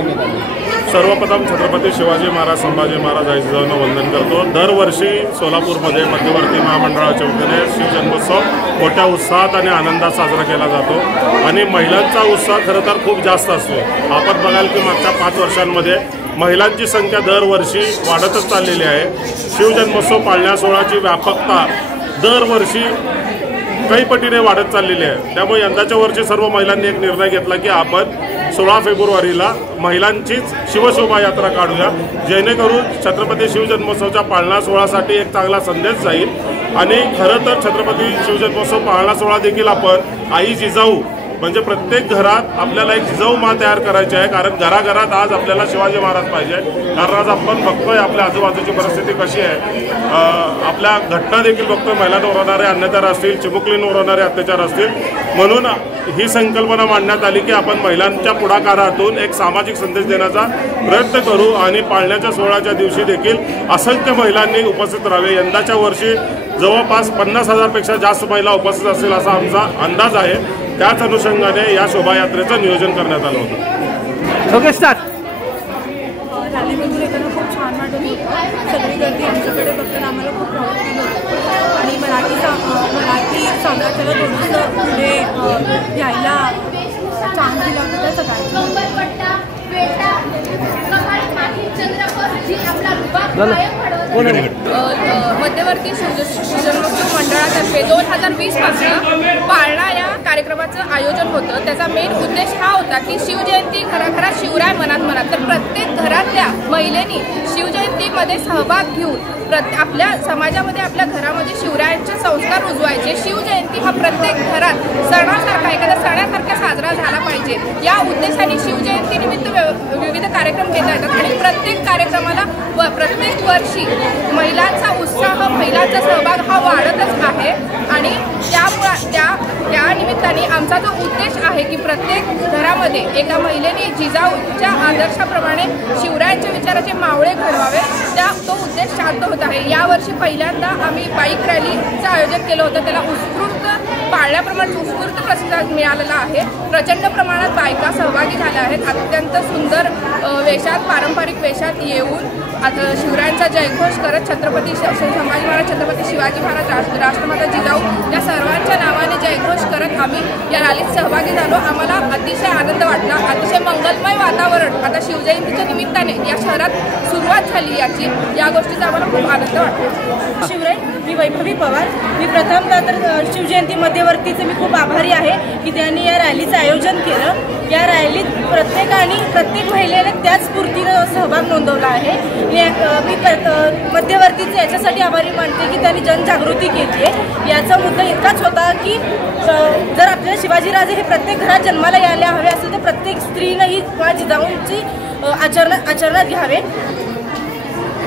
काढण्यात आली? सर्वप्रथम छत्रपती शिवाजी महाराज संभाजी महाराज यांना वंदन करतो। दरवर्षी सोलापूरमध्ये मध्यवर्ती महामंडळाच्या वतीने शिवजन्मोत्सव मोठ्या उत्साहात आणि आनंदात साजरा केला जातो आणि महिलांचा उत्साह खरं तर खूप जास्त असतो। आपण बघाल की मागच्या 5 वर्षांमध्ये महिलांची संख्या दरवर्षी वाढतच चाललेली आहे। शिवजन्मोत्सव पाळणा सोहळ्याची व्यापकता दरवर्षी काही पटीने वाढत चाललेली आहे। त्यामुळे यंदाच्या वर्षी सर्व महिलांनी एक निर्णय घेतला की आपण 16 फेब्रुवारीला महिलांचीच शिवशोभायात्रा काढूया, जेणेकरून छत्रपती शिवजन्मोत्सवच्या पाळणा सोहळ्यासाठी एक चांगला संदेश जाईल। आणि खरं तर छत्रपती शिवजन्मोत्सव पाळणा सोहळा देखील आपण आई जिजाऊ म्हणजे प्रत्येक घरात आपल्याला एक जिजाऊ माँ तयार करायची आहे, कारण घराघरात आज आपल्याला शिवाजी महाराज पाहिजे। कारण आज आपण बघतोय आपल्या आजूबाजूची परिस्थिती कशी आहे, आपल्या घटना देखील बघतोय, महिलांवर होणारे अत्याचार असतील, चिमुकलींवर होणारे अत्याचार असतील। म्हणून ही संकल्पना मांडण्यात आली की आपण महिलांच्या पुढाकारातून एक सामाजिक संदेश देण्याचा प्रयत्न करू आणि पाळण्याच्या सोहळ्याच्या दिवशी देखील असंख्य महिलांनी उपस्थित राहावे। यंदाच्या वर्षी जवळपास 50,000पेक्षा जास्त महिला उपस्थित असतील असा आमचा अंदाज आहे। त्याच अनुषंगाने या शोभायात्रेचं नियोजन करण्यात आलं होतं। Okay, start. रॅलीमधून येताना खूप छान वाटत होतं। सगळी गर्दी आमच्याकडे बघताना आम्हाला खूप प्राऊड फील होतं आणि मराठी साम्राज्याला थोडंसं पुढे यायला चान्स दिला होता त्या सगळ्यांना। मध्यवर्ती शिवजन्मोत्सव मंडळातर्फे 2020 पासून पाळणा या कार्यक्रमाचं आयोजन होतं। त्याचा मेन उद्देश हा होता की शिवजयंती घराघरात शिवराय मनात मनात, तर प्रत्येक घरातल्या महिलेनी शिवजयंतीमध्ये सहभाग घेऊन आपल्या समाजामध्ये आपल्या घरामध्ये शिवरायांचे संस्कार रुजवायचे। शिवजयंती हा प्रत्येक घरात सणासारखा एखाद्या सणासारखा साजरा झाला पाहिजे, या उद्देशाने शिवजयंती निमित्त विविध कार्यक्रम घेता येतात आणि प्रत्येक कार्यक्रमाला प्रत्येक वर्षी महिलांचा उत्साह, महिलांचा सहभाग हा वाढतच आहे। आणि त्या निमित्ताने आमचा जो उद्देश आहे की प्रत्येक घरामध्ये एका महिलेने जिजाऊच्या आदर्शाप्रमाणे शिवरायांच्या विचाराचे मावळे घडवावे, तो उद्देश साध्य होत आहे। यावर्षी पहिल्यांदा आम्ही बाईक रॅलीचं आयोजन केलं होतं। त्याला उत्स्फूर्त पाळण्याप्रमाणे उत्स्फूर्त प्रतिसाद मिळालेला आहे। प्रचंड प्रमाणात बायका सहभागी झाल्या आहेत। अत्यंत सुंदर वेशात, पारंपरिक वेशात येऊन आता शिवरायांचा जयघोष करत छत्रपती संभाजी महाराज, छत्रपती शिवाजी महाराज, राष्ट्रमाता जिजाऊ या सर्वांच्या नावाने जयघोष करत आम्ही या रॅलीत सहभागी झालो। आम्हाला अतिशय आनंद वाटला। अतिशय मंगलमय वातावरण आता शिवजयंतीच्या निमित्ताने या शहरात सुरुवात झाली या गोष्टीचा आम्हाला खूप आनंद वाटतो। शिवराय, मी वैभवी पवार। मी प्रथमतः तर शिवजयंती मध्यवर्तीचे मी खूप आभारी आहे की त्यांनी या रॅलीचं आयोजन केलं। या रॅलीत प्रत्येक महिलेने त्याच स्फूर्तीनं सहभाग नोंदवला आहे। मी मध्यवर्तीचे याच्यासाठी आभारी मानते की त्यांनी जनजागृती केली आहे। याचा मुद्दा इतकाच होता की जर आपल्याला शिवाजीराजे हे प्रत्येक घरात जन्माला यायला हवे असेल तर प्रत्येक स्त्रीनं ही जिजाऊंची आचरणात घ्यावे।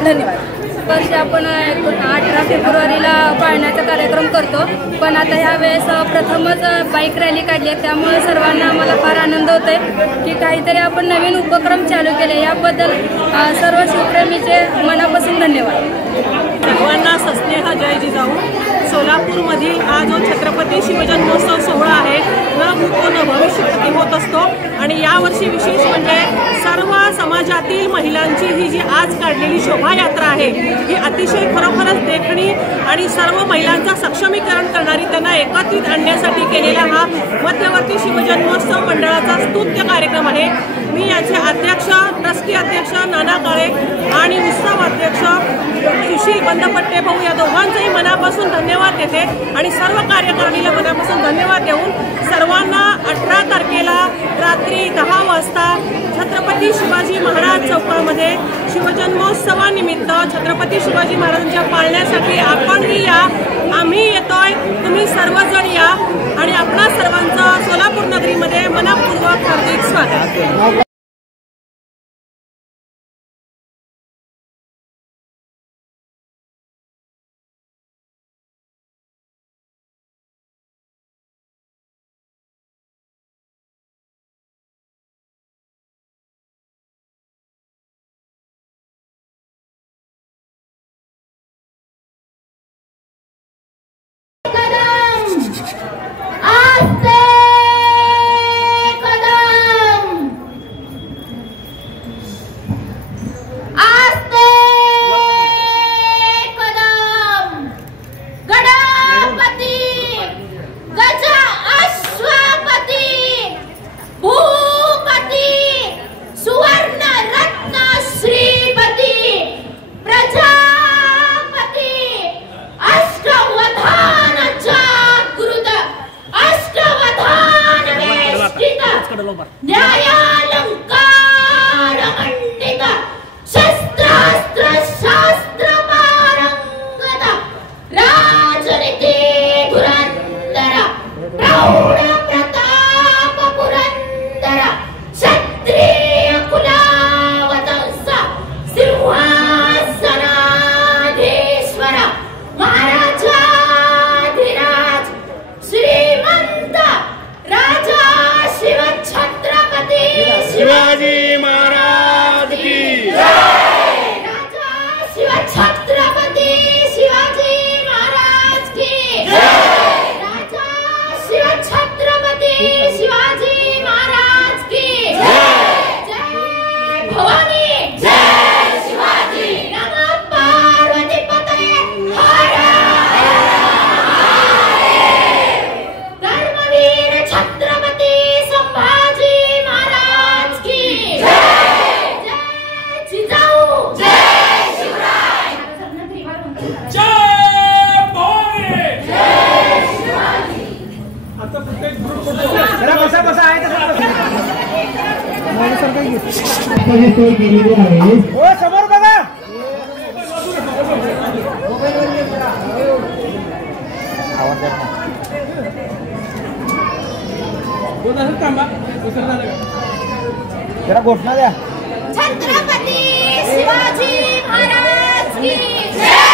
धन्यवाद। वर्षी आपण 18 फेब्रुवारीला पाळण्याचा कार्यक्रम करतो, पण आता ह्या वेळेस प्रथमच बाईक रॅली काढली आहे, त्यामुळे सर्वांना आम्हाला फार आनंद होतो आहे की काहीतरी आपण नवीन उपक्रम चालू केले। याबद्दल सर्व शिवप्रेमीचे मनापासून धन्यवाद। सर्वांना सस्नेह जय जिजाऊ। सोलापूरमधील हा जो छत्रपती शिवजन्मोत्सव सोहळा आहे न भूतो न भविष्यती होत असतो आणि यावर्षी विशेष म्हणजे सर्व समाजातील महिलांची ही जी आज काढलेली शोभायात्रा आहे ही अतिशय खरोखरच देखणी आणि सर्व महिलांचा सक्षमीकरण करणारी, त्यांना एकत्रित आणण्यासाठी केलेला हा मध्यवर्ती शिवजन्मोत्सव मंडळाचा स्तुत्य कार्यक्रम आहे। मी याचे अध्यक्ष, ट्रस्टी अध्यक्ष नाना काळे आणि उत्सव अध्यक्ष सुशील बंदपट्टे भाऊ या दोघांचेही मनापासून धन्यवाद देते आणि सर्व कार्यकारिणीला मनापासून धन्यवाद देऊन सर्वांना 18 तारखेला रात्री 10 वाजता छत्रपती शिवाजी महाराज चौकामध्ये शिवजन्मोत्सवानिमित्त छत्रपती शिवाजी महाराजांच्या पाळण्यासाठी आपणही या, आम्ही येतोय, तुम्ही सर्वजण या आणि आपणा सर्वांचं सोलापूर नगरीमध्ये मनपूर्वक हार्दिक स्वागत। आस्ते कडे लोबर न्यायालंकार मंडित शस्त्रास्त्र शास्त्र पारंगत राजनीती धुरंधर प्रौढ प्रताप पुरंदर क्षत्रिय कुलावतंस सिंहासनाधीश्वर महाराजाधिराज श्रीमंत राजा शिव छत्रपती शिवाजी महाराज की राजा शिव छत्रपती शिवाजी महाराज की राजा शिव छत्रपती शिवाजी महाराज की जय भवानी जय शिवाजी नमः पार्वती पतये हर धर्मवीर छत्रपती संभाजी महाराज की जय जिजाऊ जय शिवराय समोर बघा जरा घोषणा द्या छत्रपती शिवाजी महाराज की जय